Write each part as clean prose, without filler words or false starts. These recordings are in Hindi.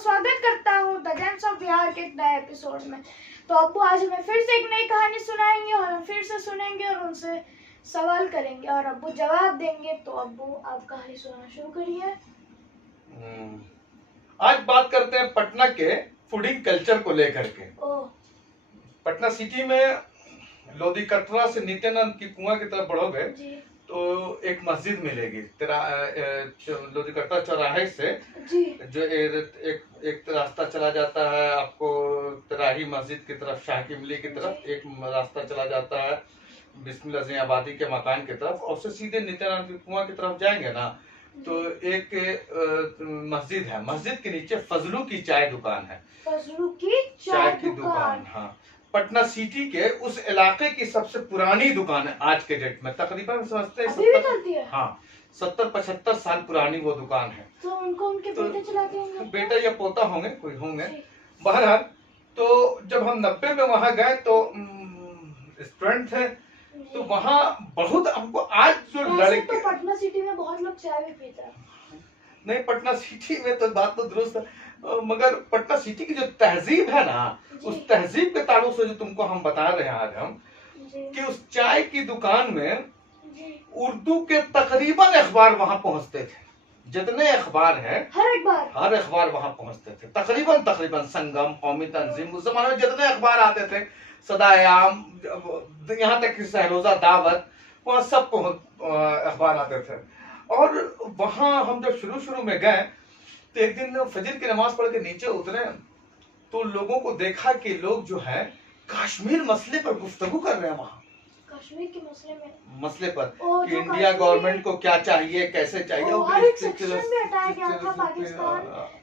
स्वागत करता हूँ द जेम्स ऑफ बिहार के एक नए एपिसोड में। तो अब्बू आज हमें फिर से एक नई कहानी सुनाएंगे और हम फिर से सुनेंगे और उनसे सवाल करेंगे और अब्बू जवाब देंगे। तो अब्बू आप कहानी सुनाना शुरू करिए। आज बात करते हैं पटना के फूडिंग कल्चर को लेकर के। पटना सिटी में लोधी कटरा से नित्यानंद की कुआं की तरफ बढ़ोगे तो एक मस्जिद मिलेगी लोधी कटरा चौराहे से जो एक रास्ता चला जाता है आपको तराही मस्जिद की तरफ, शाह किमली की तरफ एक रास्ता चला जाता है बिस्मिल्लाह जी आबादी के मकान की तरफ, और उससे सीधे नित्यानंद की कुआं की तरफ जाएंगे ना तो एक मस्जिद है। मस्जिद के नीचे फजलू की चाय दुकान है। फजलू की चाय की दुकान, हाँ। पटना सिटी के उस इलाके की सबसे पुरानी दुकान है आज के डेट में। तकरीबन समझते हैं 70-75 साल पुरानी वो दुकान है। तो उनको उनके बेटे चलाते होंगे, बेटा या पोता होंगे, कोई होंगे। बहरहाल तो जब हम 90 में वहां गए तो स्टूडेंट थे तो वहाँ बहुत हमको आज जो लड़के तो पटना सिटी में बहुत लोग चाय भी पीते हैं। नहीं, पटना सिटी में तो बात तो दुरुस्त है, मगर पटना सिटी की जो तहजीब है ना उस तहजीब के ताल्लुक से जो तुमको हम बता रहे हैं आज हम कि उस चाय की दुकान में उर्दू के तकरीबन अखबार वहाँ पहुँचते थे। जितने अखबार हैं हर अखबार वहाँ पहुँचते थे। तकरीबन संगम, कौमी तंजीम, उस जमाने में जितने अखबार आते थे, सदायाम, यहाँ तक कि सहरोजा दावत, वहाँ सब अखबार आते थे। और वहाँ हम जब शुरू में गए तो एक दिन फजर की नमाज पढ़ के नीचे उतरे तो लोगों को देखा कि लोग जो है कश्मीर मसले पर गुफ्तगू कर रहे हैं। वहाँ कश्मीर के मसले पर कि इंडिया गवर्नमेंट को क्या चाहिए, कैसे चाहिए। और एक सेक्शन भी हटाया गया था पाकिस्तान,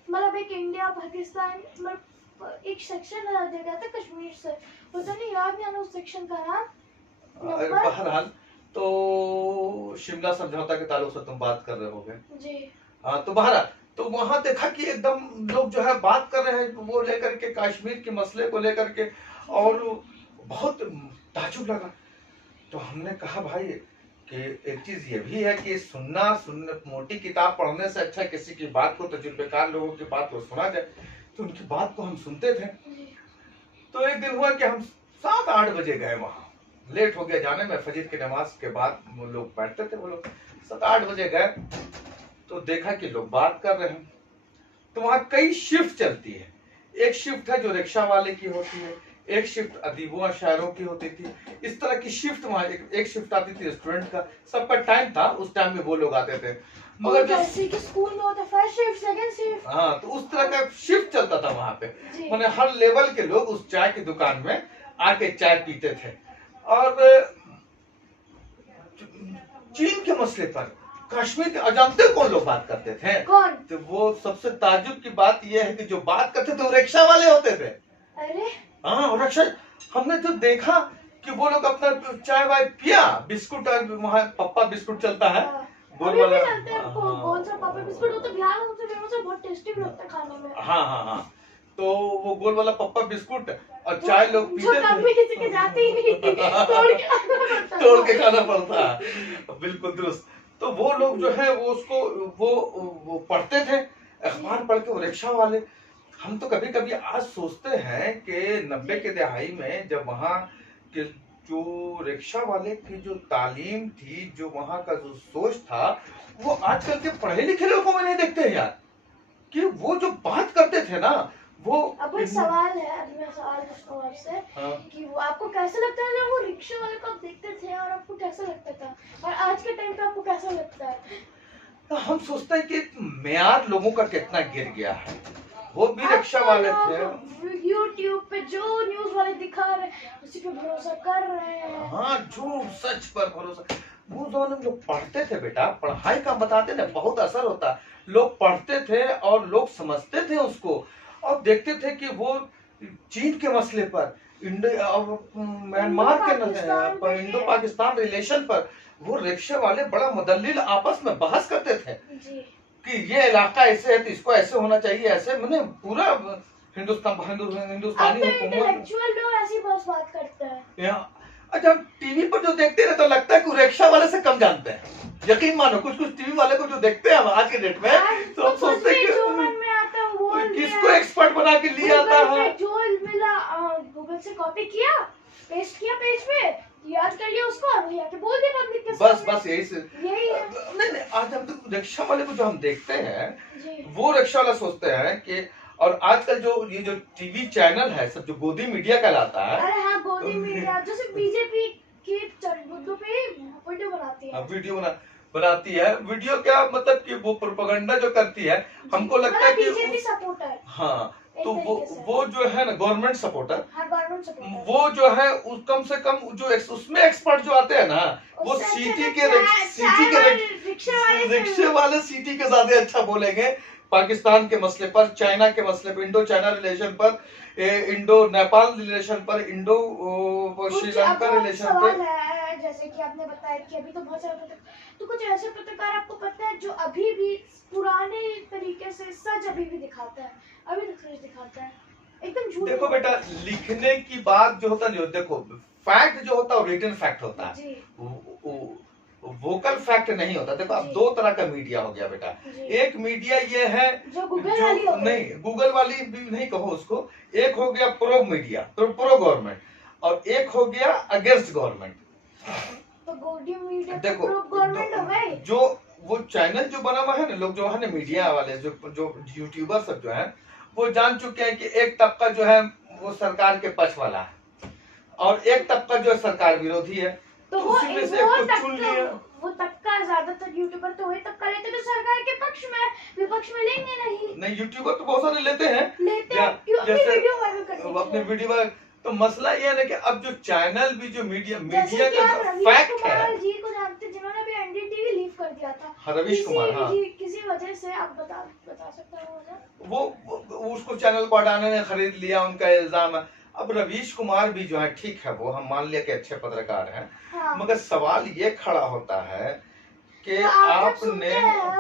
मतलब एक इंडिया पाकिस्तान, मतलब एक सेक्शन हटा दिया गया था कश्मीर से। पता नहीं, याद नहीं आना उस सेक्शन का नाम। बहरहाल तो शिमला समझौता के ताल्लुक से तुम बात कर रहे होगे जी। हाँ, तो बहरहाल तो वहां देखा कि एकदम लोग जो है बात कर रहे हैं वो लेकर के कश्मीर के मसले को लेकर के, और बहुत ताज्जुब लगा। तो हमने कहा भाई कि एक चीज ये भी है कि सुनना मोटी किताब पढ़ने से अच्छा किसी की बात को, तजुर्बेकार लोगों की बात को सुना जाए। तो उनकी बात को हम सुनते थे। तो एक दिन हुआ कि हम 7-8 बजे गए वहां, लेट हो गया जाने में, फजर की नमाज के बाद वो लोग बैठते थे, वो लोग 7-8 बजे गए तो देखा कि लोग बात कर रहे हैं। तो वहां कई शिफ्ट चलती है। एक शिफ्ट है जो रिक्शा वाले की होती है, एक शिफ्ट अदीबों शायरों की होती थी। इस तरह की शिफ्ट वहां एक शिफ्ट आती थी स्टूडेंट का, सबका टाइम था, उस टाइम में वो लोग आते थे। मगर जैसे कि स्कूल में होता है फर्स्ट शिफ्ट, सेकंड शिफ्ट, हाँ, तो उस तरह का शिफ्ट चलता था वहां पे। माने हर लेवल के लोग उस चाय की दुकान में आके चाय पीते थे। और चीन के मसले पर, कश्मीर के अजानते कौन लोग बात करते थे? कौन? तो वो सबसे ताज्जुब की बात यह है कि जो बात करते थे वो रिक्शा वाले होते थे। अरे हाँ, रिक्शा। हमने तो देखा कि वो लोग अपना चाय वाय पिया, बिस्कुट, वहाँ पप्पा बिस्कुट चलता है, गोल वाला। कौन सा पप्पा बिस्कुट होता है? बिहार में सबसे फेमस है, बहुत टेस्टी भी लगता है खाने में। हाँ। तो वो गोल वाला पप्पा बिस्कुट और चाय लोग पीते थे। किसी के जाते ही नहीं, तोड़ के खाना पड़ता है। बिल्कुल दुरुस्त। तो वो लोग जो है वो उसको वो पढ़ते थे अखबार पढ़ के, वो रिक्शा वाले। हम तो कभी कभी आज सोचते हैं कि 90 के दहाई में जब वहाँ के जो रिक्शा वाले की जो तालीम थी, जो वहाँ का जो सोच था, वो आजकल के पढ़े लिखे लोगों में नहीं देखते हैं यार। कि वो जो बात करते थे ना वो। अब एक सवाल है, अभी मैं सवाल पूछता हूँ आपसे कि वो आपको कैसा लगता है जब वो रिक्शा वाले को आप देखते थे, और आपको कैसा लगता था, और आज के टाइम पे आपको कैसा लगता है? तो हम सोचते हैं कि मेयार लोगों का कितना गिर गया है। वो भी रिक्शा वाले थे, यूट्यूब पे जो न्यूज वाले दिखा रहे उसी पे भरोसा कर रहे हैं। हाँ, जो सच पर भरोसा। वो जमाने में लोग पढ़ते थे बेटा, पढ़ाई का बताते थे, बहुत असर होता। लोग पढ़ते थे और लोग समझते थे उसको, और देखते थे कि वो चीन के मसले पर, म्यांमार के इंडो पाकिस्तान रिलेशन पर वो रिक्शा वाले बड़ा मुदल्लिल आपस में बहस करते थे कि ये इलाका ऐसे है तो इसको ऐसे होना चाहिए, ऐसे। मैंने पूरा हिंदुस्तानी इंटेलेक्चुअल लोग ऐसी बात करते हैं। अच्छा, टीवी पर जो देखते हैं तो लगता है कि रिक्शा वाले से कम जानते हैं। यकीन मानो, कुछ टीवी वाले को जो देखते हैं हम आज के डेट में, तो हम सोचते हैं कि किसको एक्सपर्ट बना के लिए आता है। जो मिला गूगल से कॉपी किया, पेस्ट किया पेज पे, याद कर लिया उसको और यहाँ पे बोल दिया पब्लिक के सामने। बस यही है। नहीं, आज हम तो रिक्शा वाले को जो हम देखते हैं जी। वो रिक्शा वाला सोचते हैं कि, और आजकल जो ये जो टीवी चैनल है सब जो गोदी मीडिया कहलाता है। अरे हाँ, गोदी मीडिया जो सिर्फ बीजेपी के मुद्दों पे वीडियो बनाती है। वीडियो बनाती है। वीडियो क्या मतलब कि वो प्रोपेगेंडा जो करती है, हमको लगता है कि बीजेपी सपोर्टर। हाँ, तो वो जो है ना गवर्नमेंट सपोर्टर, हाँ, गवर्नमेंट सपोर्टर, वो जो है कम से कम जो उसमें एक्सपर्ट जो आते हैं ना, वो रिक्शे वाले सिटी के ज्यादा अच्छा बोलेंगे पाकिस्तान के मसले पर, चाइना के मसले पर, इंडो चाइना रिलेशन पर, इंडो नेपाल रिलेशन पर, इंडो श्रीलंका रिलेशन पर। जैसे कि आपने बताया कि अभी तो बहुत सारे तो कुछ ऐसे पत्रकार आपको पता है जो अभी भी पुराने तरीके से सच अभी भी दिखाता है, अभी तक सच दिखाता है, एकदम झूठ। देखो बेटा, लिखने की बात जो होता है, देखो फैक्ट जो होता है वो रिटन फैक्ट होता है, वोकल फैक्ट नहीं होता। देखो अब दो तरह का मीडिया हो गया बेटा। एक मीडिया ये है जो गूगल वाली हो नहीं, गूगल वाली भी नहीं कहो उसको, एक हो गया प्रो मीडिया, प्रो गवर्नमेंट, और एक हो गया अगेंस्ट गवर्नमेंट। तो गोदी मीडिया देखो गवर्नमेंट हो गई। जो वो चैनल जो बना हुआ है ना, लोग जो है ना मीडिया वाले जो यूट्यूबर सब जो है, वो जान चुके हैं कि एक तबका जो है वो सरकार के पक्ष वाला है और एक तबका जो है सरकार विरोधी है, तो उसी में से एक को चुन लिया। वो तबका ज्यादातर यूट्यूबर तो वही तबका लेते जो सरकार के पक्ष में, विपक्ष में लेंगे नहीं। यूट्यूबर तो बहुत सारे लेते हैं जैसे वीडियो वायरल करते अपने वीडियो। तो मसला ये है ना कि अब जो चैनल भी जो मीडिया का फैक्ट है, जी को जानते जिन्होंने भी एनडीटीवी लीव कर दिया था, रवीश कुमार, हाँ, किसी वजह से आप बता सकते हो वो उसको चैनल को अडानी ने खरीद लिया, उनका इल्जाम है। अब रवीश कुमार भी जो है ठीक है, वो हम मान लिया कि अच्छे पत्रकार हैं, हाँ। मगर सवाल ये खड़ा होता है कि तो आपने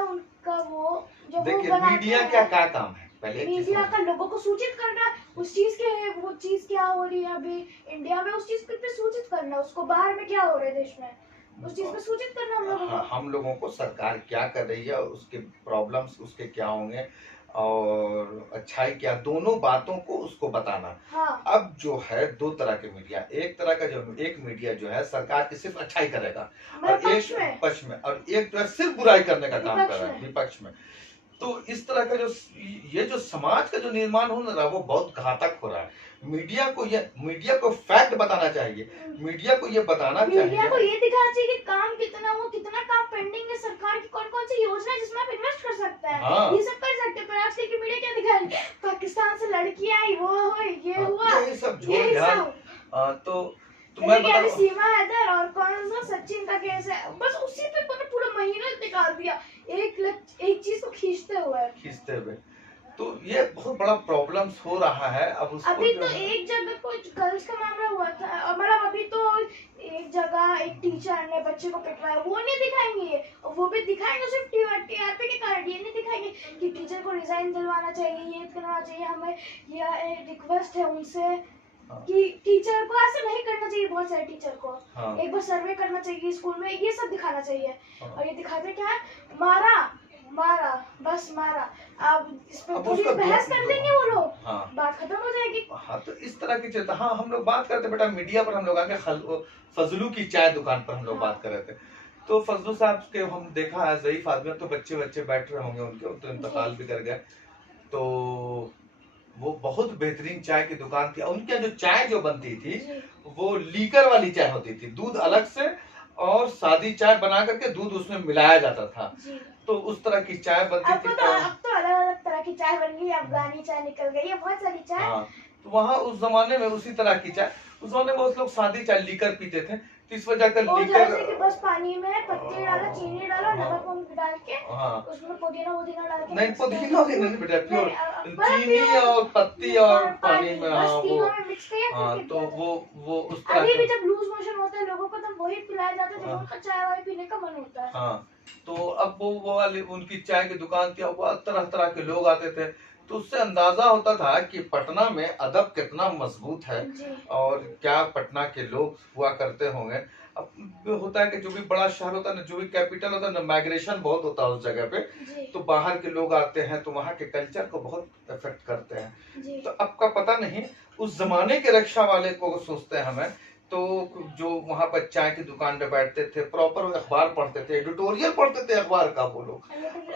उनका वो देखिए मीडिया क्या काम है, पहले मीडिया का लोगों को सूचित करना उस चीज के, वो चीज क्या हो रही है अभी इंडिया में, उस चीज पे सूचित करना, उसको बाहर में क्या हो रहा है देश में, उस चीज पे सूचित करना हम लोगों को। हम लोगों को सरकार क्या कर रही है, उसके प्रॉब्लम्स उसके क्या होंगे और अच्छाई क्या, दोनों बातों को उसको बताना। हाँ। अब जो है दो तरह के मीडिया, एक तरह का जो एक मीडिया जो है सरकार की सिर्फ अच्छाई करेगा और एक पक्ष में, और एक जो है सिर्फ बुराई करने का काम कर रहा है विपक्ष में। तो इस तरह का जो समाज का जो निर्माण हो रहा है वो बहुत घातक हो रहा है। मीडिया को फैक्ट बताना चाहिए, मीडिया को ये बताना चाहिए, मीडिया को ये दिखाना चाहिए कि काम कितना काम पेंडिंग है, सरकार की कौन कौन सी योजना है जिसमें आप इन्वेस्ट कर सकते हैं। हाँ। ये सब कर सकते हैं। पर आजकल की मीडिया क्या दिखाएगी, पाकिस्तान से लड़कियां आई, वो हो, ये हुआ, ये सब तो मैं बता सीमा हैदर और कौन सा सचिन का केस है, बस उसी पे पूरा महीना निकाल दिया एक चीज को खींचते हुए। तो ये बहुत बड़ा प्रॉब्लम्स हो रहा है। अब उसको अभी तो एक जगह कुछ गर्ल्स का मामला हुआ था, मतलब अभी तो एक जगह एक टीचर ने बच्चे को पिटवाया, वो नहीं दिखाएंगे, वो भी दिखाएंगे सिर्फ टीआरपी के कारण, ये नहीं दिखाएंगे कि टीचर को रिजाइन दिलवाना चाहिए, ये करना चाहिए, हमें यह रिक्वेस्ट है उनसे कि टीचर को ऐसा नहीं करना चाहिए, बहुत सारे टीचर को एक बार सर्वे करना चाहिए स्कूल में, ये सब दिखाना चाहिए। और ये दिखाते क्या है, मारा बस मारा, अब इस पर पूरी बहस कर लेंगे वो लोग, बात खत्म हो जाएगी। हाँ, तो इस तरह की चीज। हाँ, हम लोग बात करते बेटा मीडिया पर, हम लोग आगे फजलू की चाय दुकान पर हम लोग बात कर रहे थे। तो फजलू साहब के हम देखा है ज़ईफ आदमी, तो बच्चे बैठ रहे होंगे उनके, तो इंतकाल भी कर गए। तो वो बहुत बेहतरीन चाय की दुकान थी, उनके जो चाय जो बनती थी वो लीकर वाली चाय होती थी, दूध अलग से और सादी चाय बना करके दूध उसमें मिलाया जाता था, तो उस तरह की चाय बनती थी। अब तो अलग अलग तरह की चाय बन गई, अफगानी चाय निकल गई है, बहुत सारी चाय। हाँ, तो वहाँ उस जमाने में उसी तरह की चाय, उस जमाने में उस लोग सादी चाय लीकर पीते थे, तो इस वजह कर लीकर बस पानी में पत्ती डालो, चीनी डालो, नमक डाल के, उसमें पुदीना डाल के, नहीं पुदीना नहीं बेटा, प्योर चीनी और पत्ती और पानी में, हाँ, तो वो उस तरह। अभी भी जब लूज मोशन होता है लोगों को, तब वही पिलाया जाता है जब उनका चाय वाय पीने का मन होता है। हाँ, तो अब वो वाली उनकी चाय की दुकान थी, वो तरह तरह के लोग आते थे, तो उससे अंदाजा होता था कि पटना में अदब कितना मजबूत है और क्या पटना के लोग हुआ करते होंगे। अब होता है कि जो भी बड़ा शहर होता है ना, जो भी कैपिटल होता है ना, माइग्रेशन बहुत होता है उस जगह पे, जी तो बाहर के लोग आते हैं तो वहाँ के कल्चर को बहुत इफेक्ट करते हैं। जी तो आपका पता नहीं उस जमाने के रिक्शा वाले को सोचते हैं हमें, तो जो वहाँ पर चाय की दुकान पे बैठते थे, प्रॉपर अखबार पढ़ते थे, एडिटोरियल पढ़ते थे अखबार का वो लोग।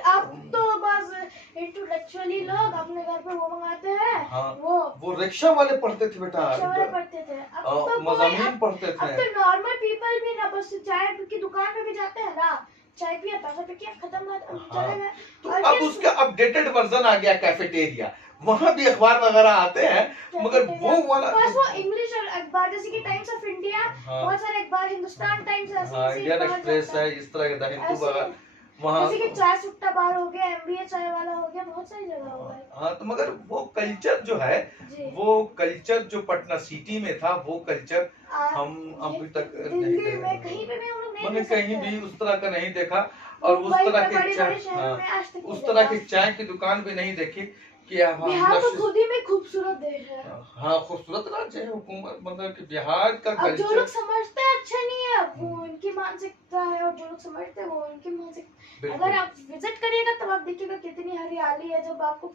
अब तो बस इंटेलेक्चुअली लोग अपने घर पे वो मंगाते हैं। हाँ, वो रिक्शा वाले पढ़ते थे बेटा, रिक्शा वाले पढ़ते थे। अब तो मज़ामीन पढ़ते अब थे। तो नॉर्मल पीपल भी ना बस चाय की दुकान पे भी जाते हैं ना, चाय पिया, पैसा पे किया, खत्म बात, हाँ, चले गए। तो और अब ये उसका अपडेटेड वर्जन आ गया कैफेटेरिया, वहाँ भी अखबार वगैरह आते हैं, मगर वो वाला बस वो इंग्लिश और अखबार जैसे कि टाइम्स ऑफ इंडिया, हाँ, बहुत सारे अखबार, हिंदुस्तान टाइम्स, हाँ, इंडियन एक्सप्रेस है, इस तरह के द हिंदू वगैरह वहाँ, जैसे कि चाय सुट्टा बार हो गया, एमबीए चाय वाला हो गया, बहुत सारी जगह हो गई। हाँ, तो मगर वो कल्चर जो है, जी वो कल्चर जो पटना सिटी में था, वो कल्चर हम ये अभी तक नहीं दिल्ली देखे। में कहीं पे भी हम लोग नहीं मैंने देख कहीं सकते। भी उस तरह का नहीं देखा, और उस मुंबई तरह में के बड़े-बड़े चाय, शहरों में आज तक नहीं उस तरह की देखा। चाय की दुकान भी नहीं देखी कि हम बिहार तो खुद ही में खूबसूरत देश है। हाँ, खूबसूरत राज्य है, हुकूमत मतलब कि बिहार का अब जो कल्चर। लोग समझते हैं अच्छा नहीं है, वो उनकी मानसिकता है, और जो लोग समझते हैं वो उनकी मानसिकता। बिल्कुल। अगर आप विजिट करिएगा तब आप देखिएगा कितनी हरियाली है। जब आपको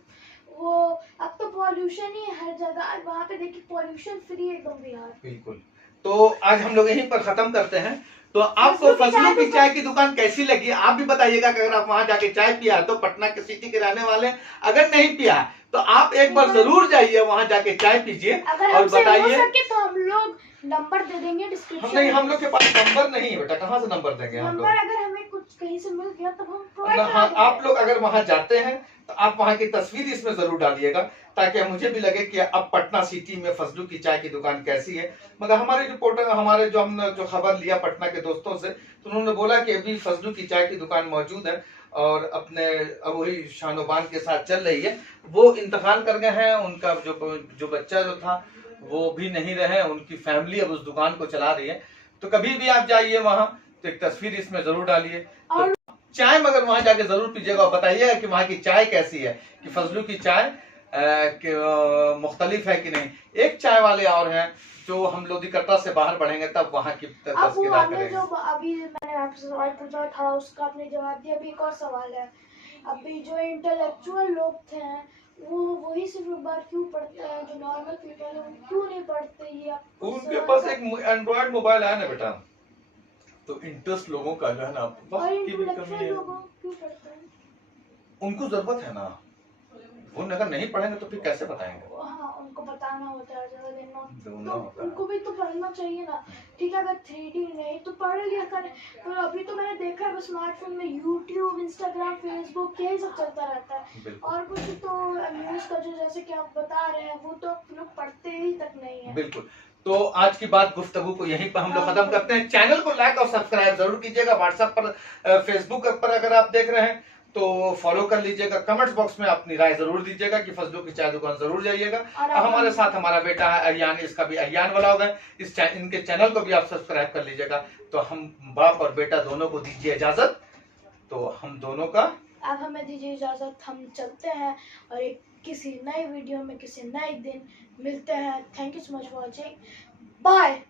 वो, अब तो पॉल्यूशन ही है हर जगह, वहाँ पे देखिए पॉल्यूशन फ्री एकदम बिहार। बिल्कुल। तो आज हम लोग यहीं पर खत्म करते हैं। तो आपको फजलू की चाय की दुकान कैसी लगी आप भी बताइएगा कि अगर आप वहां जाके चाय पिया तो पटना के सिटी के रहने वाले, अगर नहीं पिया तो आप एक बार जरूर जाइए वहां जाके चाय पीजिए अगर और हमसे हो बताइए। सके तो हम लोग नंबर दे देंगे डिस्क्रिप्शन नहीं, हम लोग के पास नंबर नहीं है बेटा, कहाँ से नंबर देंगे हम लोग। नंबर अगर हमें कुछ कहीं से मिल गया तो हम प्रोवाइड करा हाँ, देंगे। आप लोग अगर वहां जाते हैं तो आप वहां की तस्वीर इसमें जरूर डालिएगा, ताकि मुझे भी लगे कि अब पटना सिटी में फजलू की चाय की दुकान कैसी है। मगर हमारे रिपोर्टर, हमारे जो खबर लिया पटना के दोस्तों से, तो उन्होंने बोला कि अभी फजलू की चाय की दुकान मौजूद है और अपने अब वही शानोबान के साथ चल रही है। वो इंतकाल कर गए हैं, उनका जो बच्चा जो था वो भी नहीं रहे, उनकी फैमिली अब उस दुकान को चला रही है। तो कभी भी आप जाइए वहां तो एक तस्वीर इसमें जरूर डालिए, तो चाय मगर वहां जाके जरूर पीजिएगा और बताइएगा कि वहां की चाय कैसी है, कि फजलू की चाय मुख्तलिफ है कि नहीं। एक चाय वाले और हैं जो हम लोधिकट्टा से बाहर बढ़ेंगे तब वहां की तस्कीरा करेंगे। जो अभी मैंने आपसे सवाल पूछा था उसका आपने जवाब दिया। अभी एक और सवाल है, अभी जो इंटेलेक्चुअल लोग थे वो वही सिर्फ एक बार क्यों पढ़ते हैं, जो नॉर्मल पीपल है वो क्यों नहीं पढ़ते? ये आपको उनके पास एक एंड्रॉइड मोबाइल है ना बेटा, तो इंटरेस्ट लोगों का जो है ना, वक्त की भी कमी है, लोगों क्यों पढ़ते हैं? उनको जरूरत है ना, वो अगर नहीं पढ़ेंगे तो फिर कैसे बताएंगे। हाँ, उनको बताना होता है, जगह देना होता तो है। उनको भी तो पढ़ना चाहिए ना। ठीक है, अगर 3D नहीं तो पढ़ लिया करें। तो अभी तो मैंने देखा है स्मार्टफोन में यूट्यूब, इंस्टाग्राम, फेसबुक यही सब चलता रहता है, और कुछ तो न्यूज का जो जैसे कि आप बता रहे हैं वो तो लोग पढ़ते ही तक नहीं है। बिल्कुल। तो आज की बात गुफ्तगू को यहीं पर हम लोग खत्म करते हैं। चैनल को लाइक और सब्सक्राइब जरूर कीजिएगा। व्हाट्सएप पर, फेसबुक पर अगर आप देख रहे हैं तो फॉलो कर लीजिएगा। कमेंट्स बॉक्स में अपनी राय जरूर दीजिएगा कि फजलू की चाय दुकान जरूर जाइएगा। और हमारे साथ हमारा बेटा है अरियान, इसका भी अरियान वाला होगा, इनके चैनल को भी आप सब्सक्राइब कर लीजिएगा। तो हम बाप और बेटा दोनों को दीजिए इजाजत। तो हम दोनों का अब हमें दीजिए इजाजत, हम चलते हैं और एक किसी नए वीडियो में किसी नए दिन मिलते हैं। Thank you so much for watching, bye.